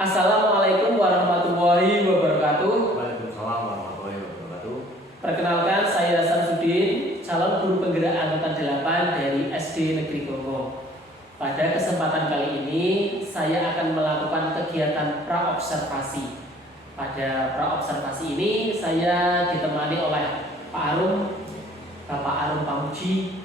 Assalamualaikum warahmatullahi wabarakatuh. Waalaikumsalam warahmatullahi wabarakatuh. Perkenalkan, saya Samsudin, calon guru penggerak angkatan 8 dari SD Negeri Gongo. Pada kesempatan kali ini, saya akan melakukan kegiatan praobservasi. Pada praobservasi ini, saya ditemani oleh Pak Arum, Bapak Arum Pamuji.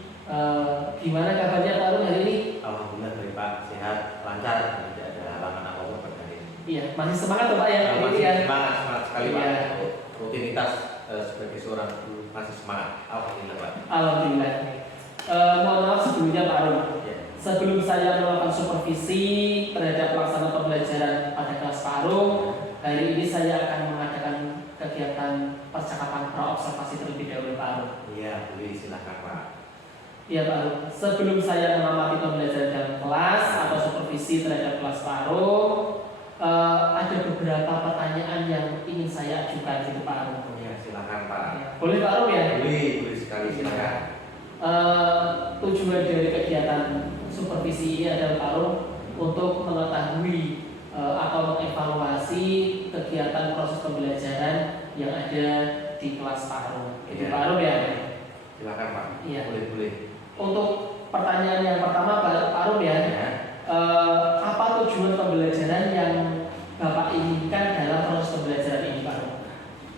Gimana kabarnya Pak Arum hari ini? Alhamdulillah baik Pak, sehat, lancar, tidak ada halangan apapun pada hari ini. Iya, masih semangat tuh Pak ya? Masih ya. semangat sekali Iya. Pak. Rutinitas sebagai seorang guru masih semangat. Alhamdulillah Pak. Alhamdulillah. Mohon maaf sebelumnya Pak Arum. Ya. Sebelum saya melakukan supervisi terhadap pelaksanaan pembelajaran pada kelas Pak Arum, hari ini saya akan mengadakan kegiatan percakapan praobservasi terlebih dahulu Pak Arum. Iya, boleh silakan Pak. Iya Pak Arum. Sebelum saya mengamati pembelajaran dalam kelas atau supervisi terhadap kelas Pak Arum, ada beberapa pertanyaan yang ingin saya ajukan gitu Pak Arum. Ya, silakan Pak. Boleh Pak Arum ya? Boleh sekali silakan. Tujuan dari kegiatan supervisi ini adalah Pak Arum untuk mengetahui atau mengevaluasi kegiatan proses pembelajaran yang ada di kelas Pak Arum. Itu Iya. Pak Arum ya? Silakan Pak. Iya. Boleh. Untuk pertanyaan yang pertama Pak Arum ya, Ya. apa tujuan pembelajaran yang Bapak inginkan dalam proses pembelajaran ini Pak Arum?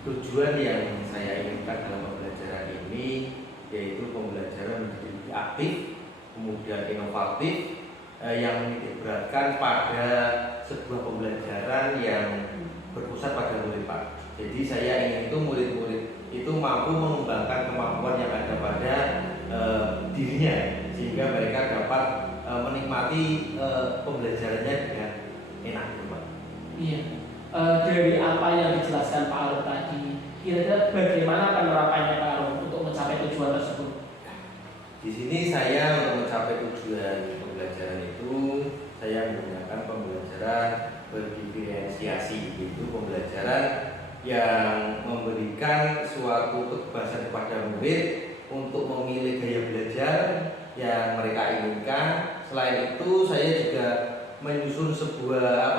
Tujuan yang saya inginkan dalam pembelajaran ini yaitu pembelajaran menjadi lebih aktif, kemudian inovatif, yang menitikberatkan pada sebuah pembelajaran yang berpusat pada murid Pak. Jadi saya ingin itu murid-murid itu mampu mengembangkan kemampuan yang ada pada dirinya sehingga mereka dapat menikmati pembelajarannya dengan enak Pak. Iya. Dari apa yang dijelaskan Pak Arum tadi, kira-kira bagaimana penerapannya Pak Arum untuk mencapai tujuan tersebut? Di sini saya untuk mencapai tujuan pembelajaran itu saya menggunakan pembelajaran berdiferensiasi, yaitu pembelajaran yang memberikan suatu kebebasan kepada murid untuk memilih gaya belajar yang mereka inginkan. Selain itu saya juga menyusun sebuah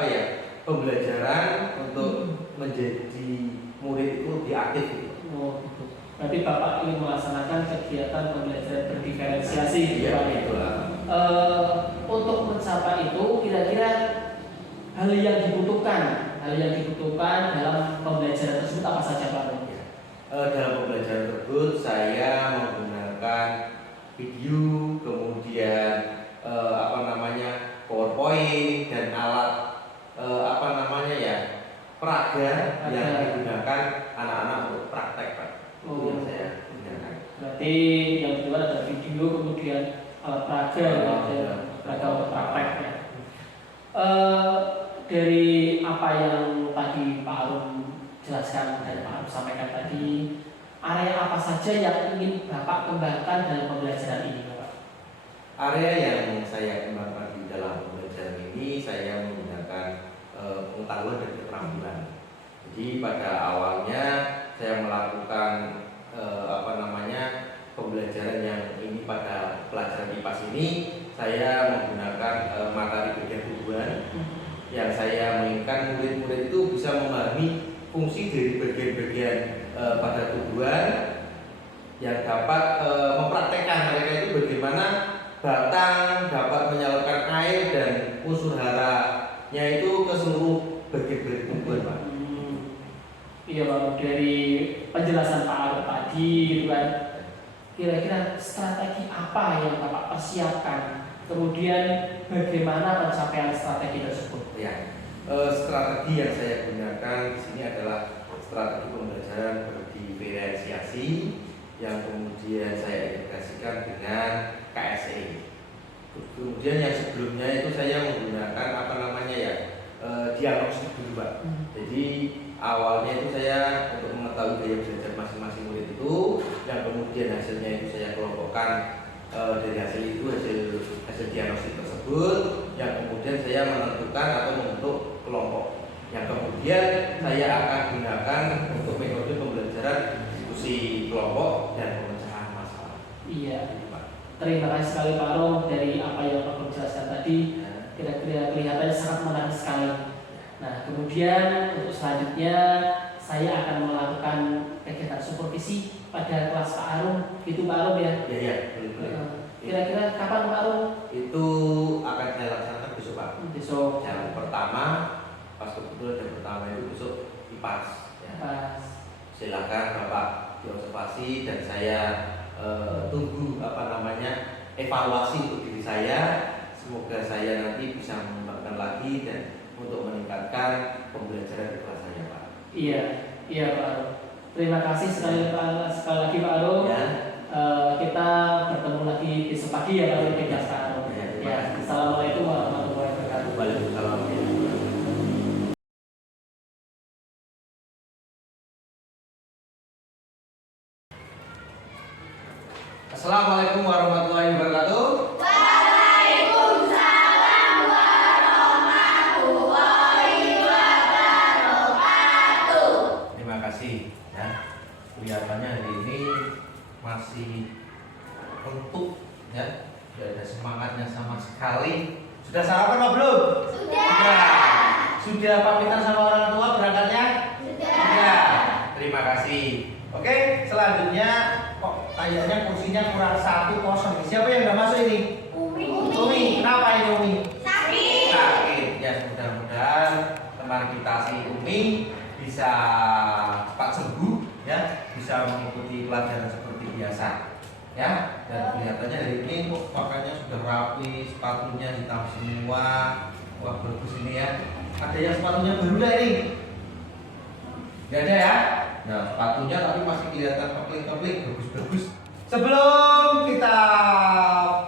pembelajaran untuk menjadi murid itu lebih aktif. Oh, gitu. Berarti Bapak ingin melaksanakan kegiatan pembelajaran berdiferensiasi gitu Iya, Pak ya? itulah. Untuk mencapai itu kira-kira hal yang dibutuhkan dalam pembelajaran tersebut apa saja Pak Arum? Dalam pembelajaran tersebut saya menggunakan video, kemudian PowerPoint dan alat peraga yang digunakan anak-anak untuk praktek Pak. Itu yang saya gunakan. Berarti yang kedua ada video, kemudian alat peraga, peraga untuk praktek ya. Dari apa yang tadi Pak Arum jelaskan dan Pak Arum sampaikan tadi, area apa saja yang ingin Bapak kembangkan dalam pembelajaran ini Bapak? Area yang saya kembangkan di dalam pembelajaran ini saya menggunakan pengetahuan dan keterampilan. Jadi pada awalnya saya melakukan pembelajaran yang ini pada pelajaran IPAS ini saya menggunakan materi bagian tubuhan yang saya menginginkan murid-murid itu bisa memahami fungsi dari bagian-bagian pada tubuhan yang dapat mempraktekkan mereka itu bagaimana batang dapat menyalurkan air dan unsur haranya itu ke seluruh bagian-bagian tubuhan Pak. Iya Pak, dari penjelasan Pak Arum tadi gitu kan, kira-kira strategi apa yang Bapak persiapkan, kemudian bagaimana pencapaian strategi tersebut? Ya, strategi yang saya gunakan di sini adalah strategi pembelajaran berdiferensiasi yang kemudian saya integrasikan dengan KSE. Kemudian yang sebelumnya itu saya menggunakan diagnostik dulu Pak. Jadi awalnya itu saya untuk mengetahui gaya belajar masing-masing murid itu, yang kemudian hasilnya itu saya kelompokkan dari hasil itu hasil diagnostik tersebut, yang kemudian saya menentukan atau membentuk kelompok yang kemudian saya akan gunakan untuk metode pembelajaran diskusi kelompok dan pemecahan masalah. Iya, terima kasih sekali Pak Arum dari apa yang Pak Arum jelaskan tadi. Kira-kira kelihatannya sangat menarik sekali. Nah, kemudian untuk selanjutnya saya akan melakukan kegiatan supervisi pada kelas Pak Arum. Itu Pak Arum ya? Ya, ya, boleh. Kira-kira kapan Pak Arum? Itu akan saya laksanakan besok Pak. Besok. Yang pertama, pas kebetulan yang pertama itu besok IPAS. Ya. Pas. Silakan Bapak diobservasi dan saya tunggu evaluasi untuk diri saya. Semoga saya nanti bisa mengembangkan lagi dan untuk meningkatkan pembelajaran di kelas saya Pak. Iya, iya Pak Arum. Terima kasih sekali lagi Pak Arum. Ya. Kita bertemu lagi besok pagi ya Pak Arum. Pak Arum. Ya, Assalamualaikum warahmatullahi wabarakatuh. Waalaikumsalam. Assalamualaikum warahmatullahi wabarakatuh. Waalaikumsalam warahmatullahi wabarakatuh. Terima kasih ya. Kelihatannya hari ini masih untuk ya, tidak ada semangatnya sama sekali. Sudah sarapan apa belum? Sudah. Sudah pamitan sama orang tua berangkatnya? Sudah. Terima kasih. Oke, selanjutnya kok kayaknya kursinya kurang 1 kosong. Siapa yang nggak masuk ini? Umi. Kenapa ini Umi? Sakit. Sakit. Ya, mudah-mudahan teman kita si Umi bisa cepat sembuh ya, bisa mengikuti pelajaran seperti biasa ya. Dan kelihatannya hari ini kok pakainya sudah rapi, sepatunya hitam semua. Wah, bagus ini ya. Ada yang sepatunya baru nggak ini? Nggak ada ya? Nah, sepatunya tapi masih kelihatan kepling-kepling, bagus-bagus. Sebelum kita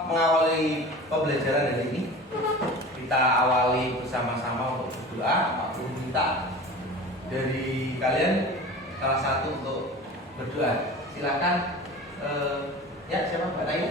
mengawali pembelajaran hari ini, kita awali bersama-sama untuk berdoa. Pak Guru minta dari kalian salah satu untuk berdoa. Silakan. Ya, siapa Mbak Naya?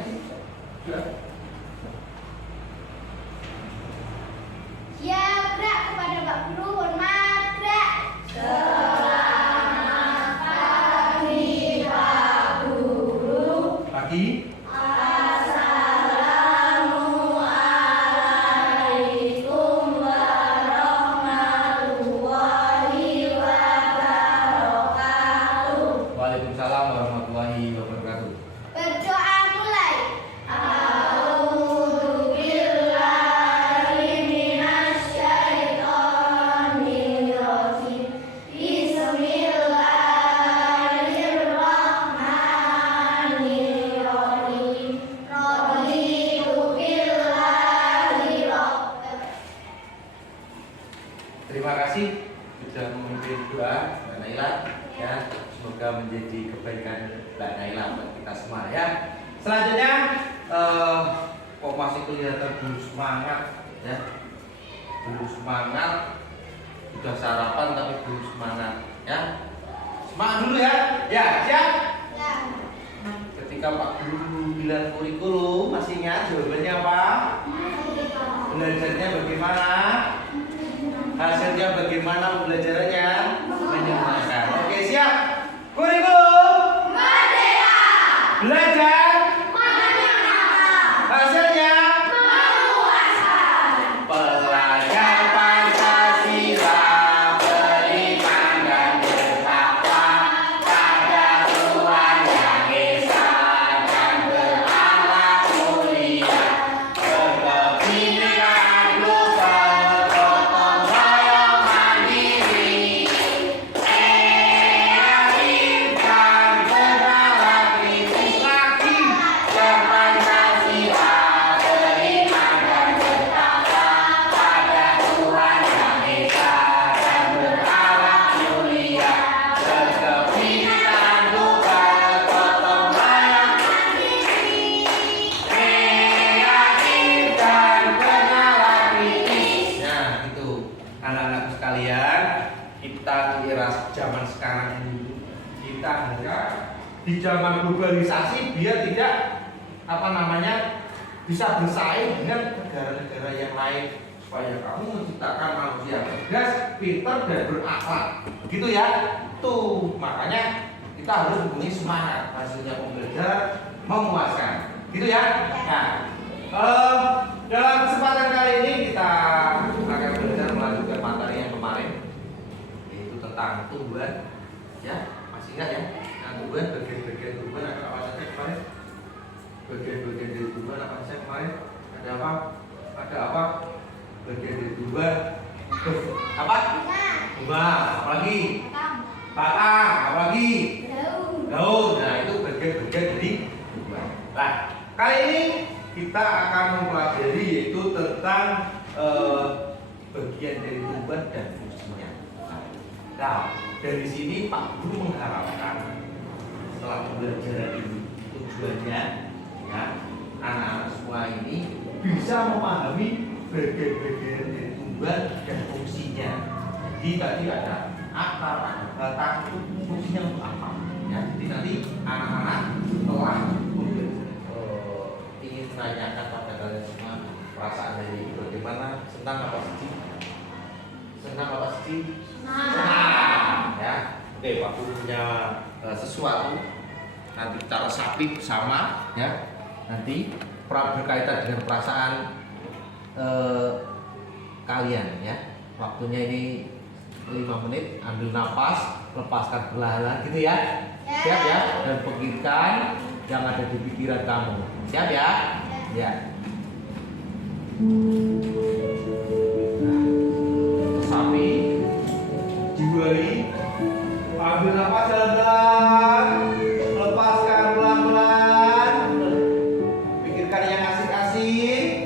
Ya, gerak kepada Pak Guru, mohon maaf, gerak. Selamat pagi, Pak Guru. Pagi. Assalamualaikum warahmatullahi wabarakatuh. Waalaikumsalam warahmatullahi wabarakatuh. Berdoa mulai. A'udzu billahi minasyaitonir rajim. Bismillahirrahmanirrahim. Raditu billahi rabban. Terima kasih sudah memimpin doa Mbak Naila ya. Semoga menjadi kebaikan Mbak Naila buat kita semua ya. Selanjutnya kok masih kelihatan belum semangat ya. Belum semangat. Sudah sarapan tapi belum semangat ya. Semangat dulu ya. Ya, siap? Ya. Ketika Pak Guru bilang kurikulum, masih ingat jawabannya apa? Belajarnya bagaimana? Hasilnya bagaimana pembelajarannya? Menyenangkan. Oke, siap. Kurikulum Merdeka. belajar Menyenangkan. hasilnya Memuaskan. pelajar Pancasila beriman dan bertakwa pada Tuhan Yang Esa dan berakhlak mulia, berkebinekaan global, gotong royong mandiri, kreatif dan bernalar kritis lagi, berpancasila beriman dan bertakwa pada Tuhan Yang Esa dan berakhlak mulia, berkebinekaan global, gotong royong kreatif dan bernalar kritis. Nah, itu anak-anakku sekalian, kita di era zaman sekarang ini kita harap di zaman globalisasi biar tidak bisa bersaing dengan negara-negara yang lain, supaya kamu menciptakan manusia cerdas, pintar dan berakhlak. Begitu ya. Tuh, makanya kita harus mempunyai semangat, hasilnya pembelajaran memuaskan. Gitu ya. Nah, dalam kesempatan kali ini kita akan belajar melanjutkan materi yang kemarin. tumbuhan? Ya, masih ingat ya? Nah, tumbuhan, bagian-bagian tumbuhan ada apa saja kemarin? Bagian-bagian dari tumbuhan apa saja kemarin? Ada apa? Ada apa? Bagian dari tumbuhan apa? Bunga, apalagi? Batang, apalagi? Daun. Nah, itu bagian-bagian dari tumbuhan. Nah, kali ini kita akan mempelajari yaitu tentang bagian dari tumbuhan dan fungsinya. Nah, dari sini Pak Guru mengharapkan setelah pembelajaran ini tujuannya ya anak-anak semua ini bisa memahami bagian-bagian dari tumbuhan dan fungsinya. Jadi tadi ada akar, ada batang, itu fungsinya untuk apa? Ya, jadi nanti anak-anak setelah ingin menanyakan pada kalian semua perasaan dari ini bagaimana, senang apa sedih? Senang apa sedih? Senang ya. Oke, Pak Guru punya sesuatu nanti kita resapi bersama ya. Nanti berkaitan dengan perasaan kalian ya. Waktunya ini 5 menit, ambil nafas, lepaskan perlahan gitu ya. Siap ya? Dan pikirkan yang ada di pikiran kamu. Siap ya? Ya. Resapi, jiwai, ambil nafas dalam-dalam, lepaskan pelan-pelan, pikirkan yang asik-asik.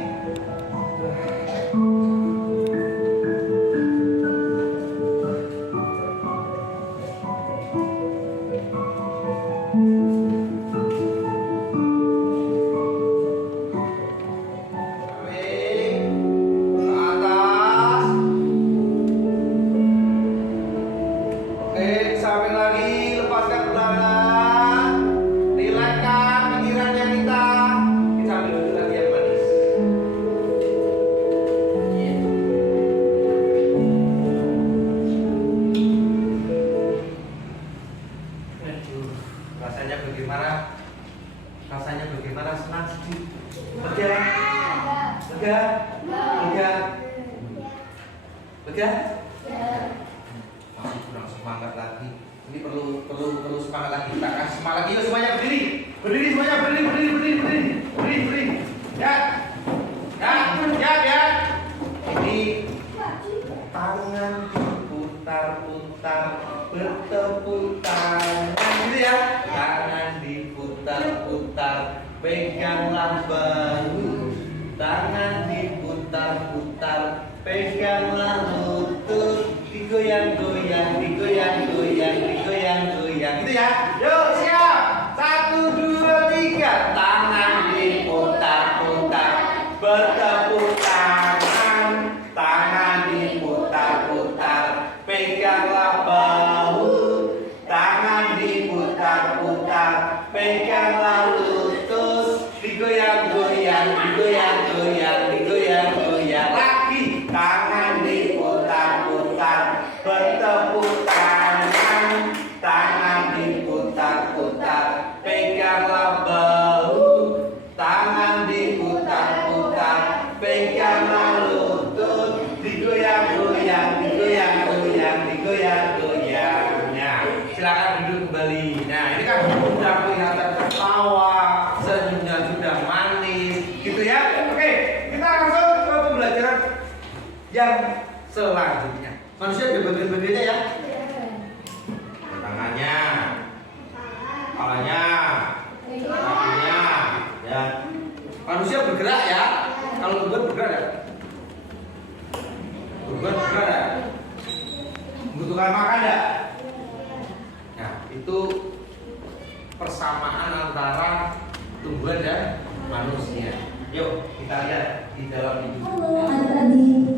Rasanya bagaimana? Senang, sedih, lega, lega, lega, lega. Masih kurang semangat lagi. Ini perlu semangat lagi. Kita kasih semangat lagi. Yuk semuanya berdiri, berdiri semuanya, berdiri. Ya, ya. Ini tangan diputar-putar, bertepuk tangan, gitu ya. Tangan diputar-putar, peganglah bahu. Tangan diputar-putar, peganglah lutut. Digoyang-goyang, digoyang-goyang, digoyang-goyang. Gitu ya. Yuk siap. 1, 2, 3. Tangan diputar-putar, bertepuk tangan. Tangan diputar-putar, peganglah bahu. Tangan diputar-putar, peganglah lutut. Digoyang-goyang, digoyang-goyang, digoyang-goyang. Lagi. Tangan diputar-putar, bertepuk tangan. Tangan diputar-putar, peganglah bahu. Tangan diputar-putar, peganglah lutut. Digoyang-goyang, digoyang-goyang, digoyang-goyang. Nah, silakan duduk kembali. Nah, ini kan sudah kelihatan tertawa, senyumnya sudah manis, gitu ya. Oke, kita langsung ke pembelajaran yang selanjutnya. Manusia ada bagian-bagiannya ya. Tangannya, kepalanya, kakinya, ya. Manusia bergerak ya. Kalau tumbuhan bergerak ya. Tumbuhan bergerak ya. Membutuhkan makan ya. Nah, itu persamaan antara tumbuhan dan manusia. Yuk kita lihat di dalam ini. Halo adik-adik,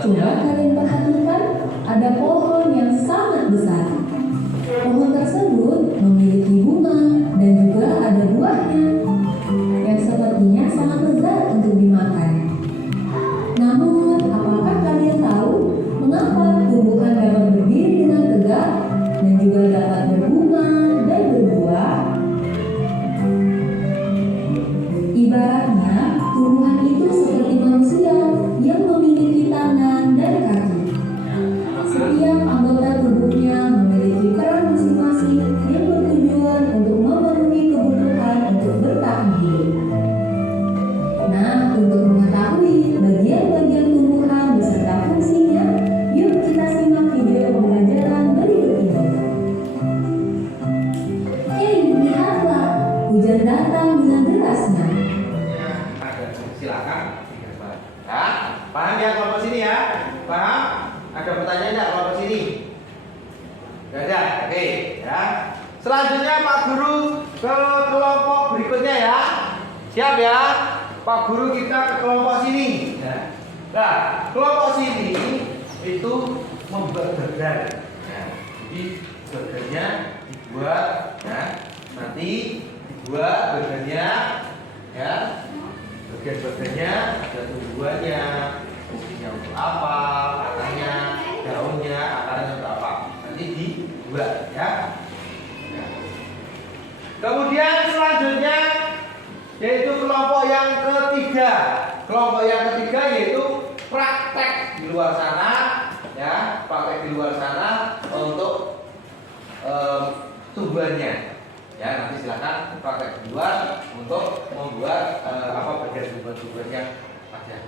coba kalian perhatikan ada pohon yang sangat besar. Pohon tersebut memiliki bunga dan juga ada buahnya yang sepertinya sangat lezat untuk dimakan. Namun, apakah kalian tahu mengapa tumbuhan dapat berdiri dengan tegak dan juga dapat berbunga dan berbuah? Ibaratnya, tumbuhan itu seperti manusia yang memiliki tangan dan kaki. Setiap anggota tubuhnya memiliki Guru ke kelompok berikutnya ya. Siap ya? Pak Guru kita ke kelompok sini. Ya. Nah, kelompok sini itu membuat badan. Nah, jadi badannya dibuat, ya. Nanti dibuat badannya, ya. Bagian-bagiannya ada tumbuhannya, fungsinya untuk apa, akarnya, daunnya, akarnya untuk apa. Nanti dibuat, ya. Kemudian selanjutnya yaitu kelompok yang ketiga. Kelompok yang ketiga yaitu praktek di luar sana, ya, praktek di luar sana untuk tumbuhannya. Ya, nanti silakan praktek di luar untuk membuat bagian tumbuhan-tumbuhan yang ada.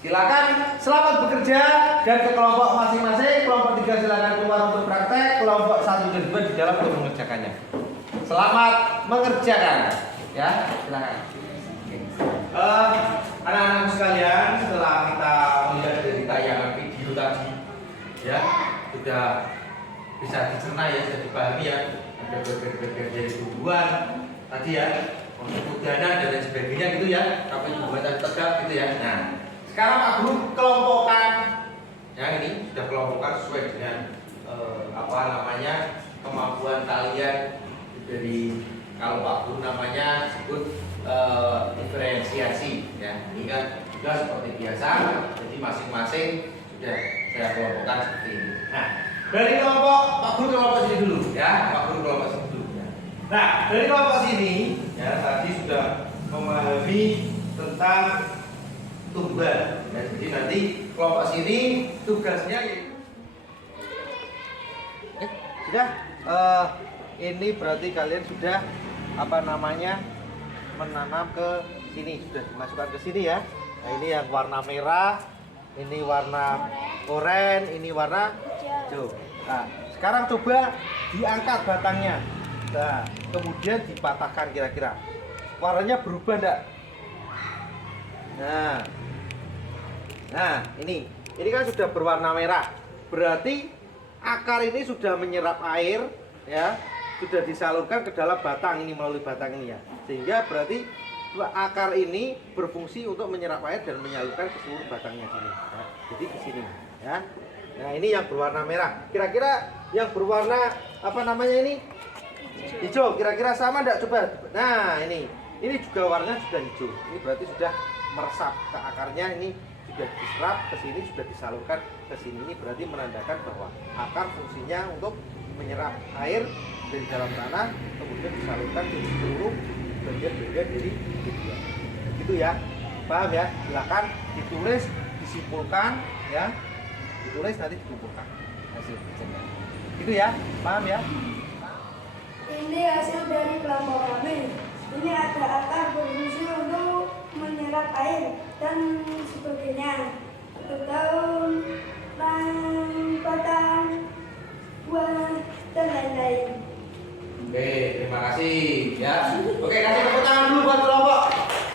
Silakan selamat bekerja dan ke kelompok masing-masing. Kelompok 3 silakan keluar untuk praktek, kelompok 1 dan 2 di dalam untuk mengerjakannya. Selamat mengerjakan, ya, silakan. Anak-anak sekalian, setelah kita melihat dari tayangan video tadi, ya, sudah bisa dicerna ya, sudah dipahami ya, ada bagian-bagian dari tumbuhan tadi ya, untuk udanan dan lain sebagainya gitu ya, sampai tumbuhan tegak gitu ya. Nah, sekarang Pak Guru kelompokkan, ya, ini sudah kelompokkan sesuai dengan kemampuan kalian dari, kalau Pak Guru namanya sebut diferensiasi, ya. Ini kan juga seperti biasa, jadi masing-masing sudah saya kelompokkan seperti ini. Nah, dari kelompok Pak Guru kelompok sini dulu, ya. Pak Guru kelompok sini dulu. Ya. Nah, dari kelompok sini, ya, tadi sudah memahami tentang tumbuhan. Ya, jadi nanti kelompok sini tugasnya sudah. Ini berarti kalian sudah menanam ke sini, sudah dimasukkan ke sini ya. Nah, ini yang warna merah, ini warna oranye, ini warna hijau. Nah, sekarang coba diangkat batangnya. Nah, kemudian dipatahkan kira-kira. Warnanya berubah enggak? Nah, ini kan sudah berwarna merah. Berarti akar ini sudah menyerap air, ya. Sudah disalurkan ke dalam batang ini melalui batang ini ya. Sehingga berarti akar ini berfungsi untuk menyerap air dan menyalurkan ke seluruh batangnya sini. Ya. Jadi ke sini, ya. Nah, ini yang berwarna merah. Kira-kira yang berwarna ini? Hijau. Kira-kira sama enggak coba? Nah, ini juga warnanya sudah hijau. Ini berarti sudah meresap ke akarnya, ini sudah diserap ke sini, sudah disalurkan ke sini. Ini berarti menandakan bahwa akar fungsinya untuk menyerap air dari dalam tanah, kemudian disalurkan ke seluruh bagian-bagian dari hidupnya. Gitu ya, paham ya? Silakan ditulis, disimpulkan, ya. Ditulis nanti dikumpulkan hasil kerjanya. Gitu ya, paham ya? Ini hasil dari kelompok kami. Ini ada akar berfungsi untuk menyerap air dan sebagainya. Untuk daun, batang, buah, dan lain-lain. Oke, terima kasih ya. Oke, kasih tepuk tangan dulu buat kelompok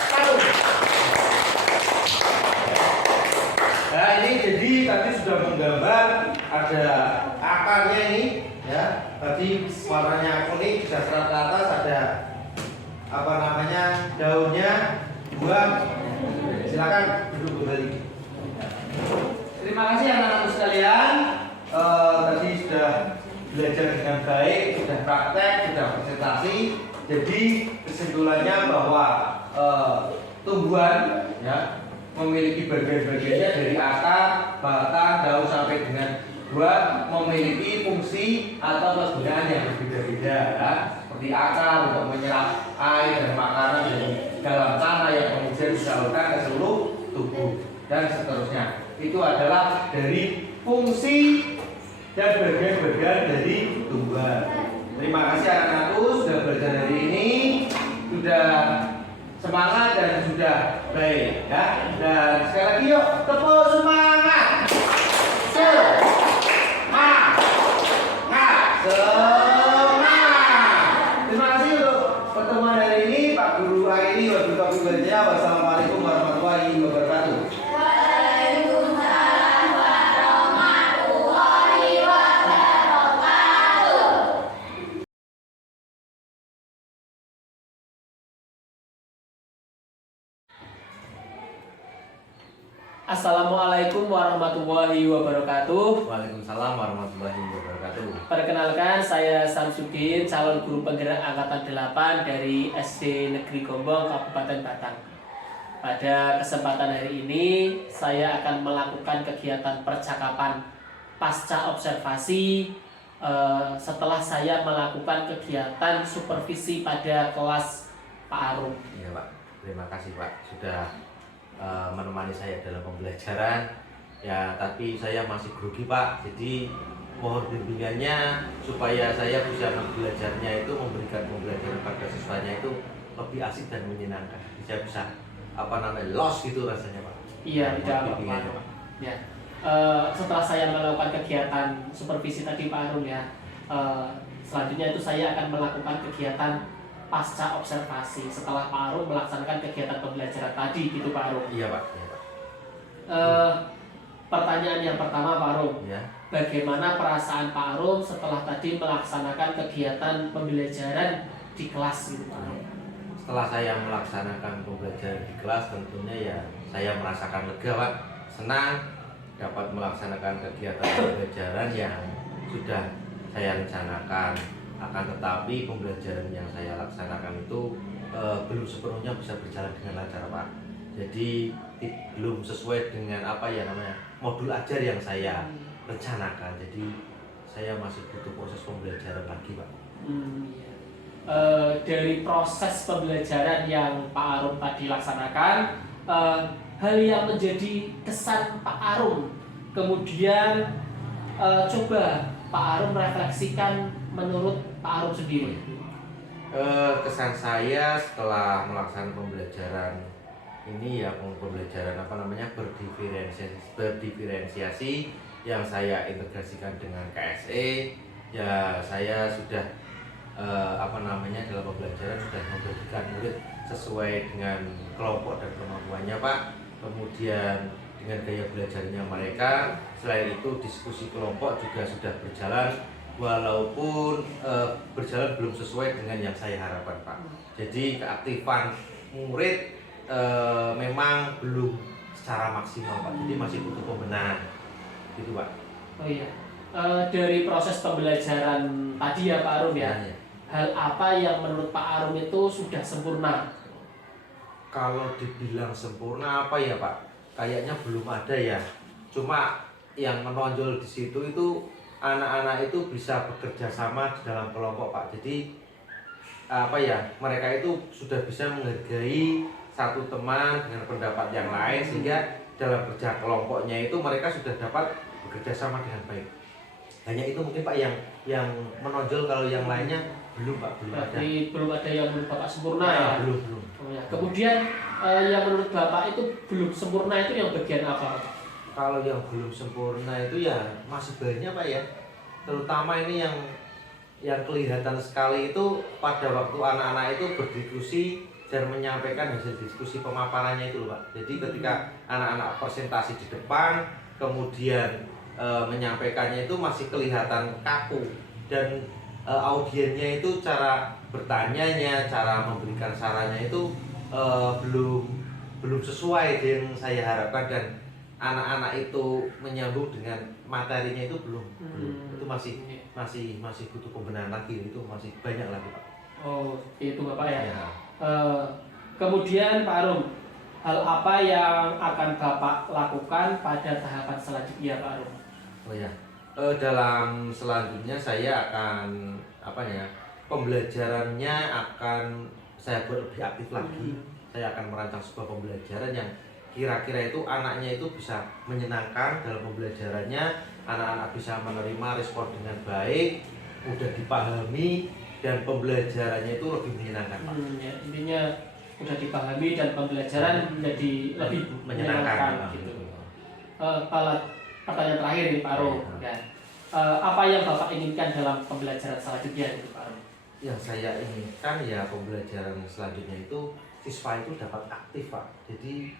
1. Nah, ini jadi tadi sudah menggambar ada akarnya ini, ya. Tadi warnanya kuning bisa serat ke atas, ada daunnya, buah. Silakan duduk kembali. Terima kasih anak-anakku sekalian. Tadi sudah belajar dengan baik, sudah praktek, sudah presentasi. Jadi kesimpulannya bahwa tumbuhan, ya, memiliki bagian-bagiannya dari akar, batang, daun sampai dengan buah, memiliki fungsi atau kegunaan yang berbeda-beda, ya. Seperti akar untuk menyerap air dan makanan dari dalam tanah yang kemudian disalurkan ke seluruh tubuh dan seterusnya. Itu adalah dari fungsi dan bagian-bagian dari tumbuhan. Terima kasih anak-anakku sudah belajar hari ini, sudah semangat dan sudah baik, ya. Dan sekali lagi yuk tepuk semangat. Terima kasih untuk pertemuan hari ini. Pak Guru akhiri wassalamualaikum warahmatullahi wabarakatuh. Assalamualaikum warahmatullahi wabarakatuh. Waalaikumsalam warahmatullahi wabarakatuh. Perkenalkan, saya Samsudin, calon guru penggerak angkatan 8 dari SD Negeri Gombong, Kabupaten Batang. Pada kesempatan hari ini, saya akan melakukan kegiatan percakapan pasca observasi setelah saya melakukan kegiatan supervisi pada kelas Pak Arum. Iya Pak, terima kasih Pak sudah menemani saya dalam pembelajaran. Ya, tapi saya masih grogi Pak, jadi mohon bimbingannya supaya saya bisa belajarnya itu memberikan pembelajaran pada siswanya itu lebih asik dan menyenangkan. Bisa lost gitu rasanya Pak. Iya, Mohon tidak bimbingannya, apa-apa. Pak. Ya. Setelah saya melakukan kegiatan supervisi tadi Pak Arum ya, selanjutnya itu saya akan melakukan kegiatan pasca observasi setelah Pak Arum melaksanakan kegiatan pembelajaran tadi gitu Pak Arum. Iya Pak. Iya Pak. Pertanyaan yang pertama Pak Arum, Ya. bagaimana perasaan Pak Arum setelah tadi melaksanakan kegiatan pembelajaran di kelas gitu Pak Arum? Setelah saya melaksanakan pembelajaran di kelas, tentunya ya saya merasakan lega Pak, senang dapat melaksanakan kegiatan pembelajaran yang sudah saya rencanakan. Akan tetapi pembelajaran yang saya laksanakan itu belum sepenuhnya bisa berjalan dengan lancar Pak. Jadi belum sesuai dengan modul ajar yang saya rencanakan. Jadi saya masih butuh proses pembelajaran lagi Pak. Iya. Dari proses pembelajaran yang Pak Arum tadi laksanakan, hal yang menjadi kesan Pak Arum, kemudian coba Pak Arum refleksikan menurut Pak Arum sendiri. Kesan saya setelah melaksanakan pembelajaran ini ya pembelajaran berdiferensiasi yang saya integrasikan dengan KSE, ya saya sudah dalam pembelajaran sudah memberikan murid sesuai dengan kelompok dan kemampuannya Pak. Kemudian dengan gaya belajarnya mereka, selain itu diskusi kelompok juga sudah berjalan, walaupun berjalan belum sesuai dengan yang saya harapkan Pak. Jadi keaktifan murid memang belum secara maksimal Pak, jadi masih butuh pembenahan gitu Pak. Oh iya, dari proses pembelajaran tadi ya Pak Arum ya, hal apa yang menurut Pak Arum itu sudah sempurna? Kalau dibilang sempurna apa ya Pak, kayaknya belum ada ya. Cuma yang menonjol di situ itu anak-anak itu bisa bekerja sama di dalam kelompok Pak. Jadi mereka itu sudah bisa menghargai satu teman dengan pendapat yang lain, sehingga dalam kerja kelompoknya itu mereka sudah dapat bekerja sama dengan baik. Hanya itu mungkin Pak yang menonjol, kalau yang lainnya belum Pak, belum ada. Berarti belum ada yang menurut Bapak sempurna ya? Belum. Oh, ya. Kemudian yang menurut Bapak itu belum sempurna itu yang bagian apa? Kalau yang belum sempurna itu ya masih banyak Pak ya. Terutama ini yang kelihatan sekali itu pada waktu anak-anak itu berdiskusi dan menyampaikan hasil diskusi pemaparannya itu loh Pak. Jadi ketika anak-anak presentasi di depan, kemudian menyampaikannya itu masih kelihatan kaku, dan audiennya itu cara bertanyanya, cara memberikan sarannya itu belum sesuai dengan saya harapkan, dan anak-anak itu menyambung dengan materinya itu belum. Itu masih butuh pembenahan lagi, itu masih banyak lagi Pak. Oh, itu Bapak ya. Ya. Kemudian Pak Arum, hal apa yang akan Bapak lakukan pada tahapan selanjutnya Pak Arum? Oh ya, dalam selanjutnya saya akan pembelajarannya akan saya buat lebih aktif lagi. Saya akan merancang sebuah pembelajaran yang kira-kira itu anaknya itu bisa menyenangkan dalam pembelajarannya, anak-anak bisa menerima respon dengan baik, mudah dipahami, dan pembelajarannya itu lebih menyenangkan Pak. Ya, intinya mudah dipahami dan pembelajaran menjadi lebih menyenangkan gitu. Pertanyaan terakhir nih Pak Arum, ya. Apa yang Bapak inginkan dalam pembelajaran selanjutnya itu Pak Arum? Yang saya inginkan ya pembelajaran selanjutnya itu siswa itu dapat aktif Pak. Jadi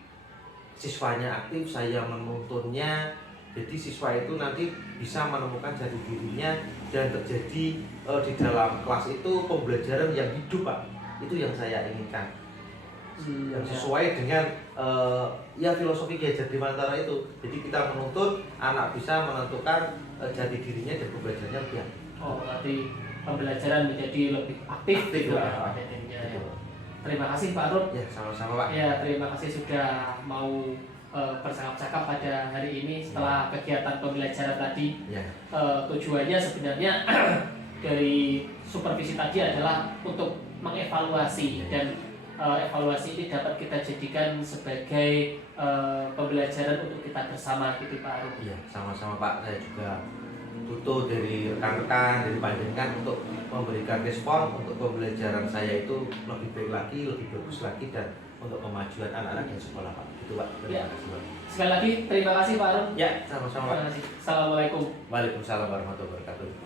siswanya aktif, saya menuntunnya. Jadi siswa itu nanti bisa menemukan jati dirinya, dan terjadi di dalam kelas itu pembelajaran yang hidup Pak. Itu yang saya inginkan. yang sesuai dengan ya filosofi Kiai Jatiwantara itu. Jadi kita menuntut anak bisa menentukan jati dirinya dan pembelajarannya lebih aktif. Oh, berarti pembelajaran menjadi lebih aktif gitu ya Pak. pada dirinya ya. Terima kasih Pak Arun. Ya, sama-sama Pak. Ya, terima kasih sudah mau bercakap-cakap pada hari ini setelah kegiatan pembelajaran tadi. Ya. Tujuannya sebenarnya dari supervisi tadi adalah untuk mengevaluasi dan evaluasi ini dapat kita jadikan sebagai pembelajaran untuk kita bersama gitu Pak Arun. Iya, sama-sama Pak. Saya juga butuh dari rekan-rekan, dari panjenengan untuk memberikan respon untuk pembelajaran saya itu lebih baik lagi, lebih bagus lagi dan untuk kemajuan anak-anak di sekolah Pak. Gitu Pak. Terima kasih Pak. Sekali lagi terima kasih Pak Arun. Ya, sama-sama Pak. Terima kasih. Assalamualaikum. Waalaikumsalam warahmatullahi wabarakatuh.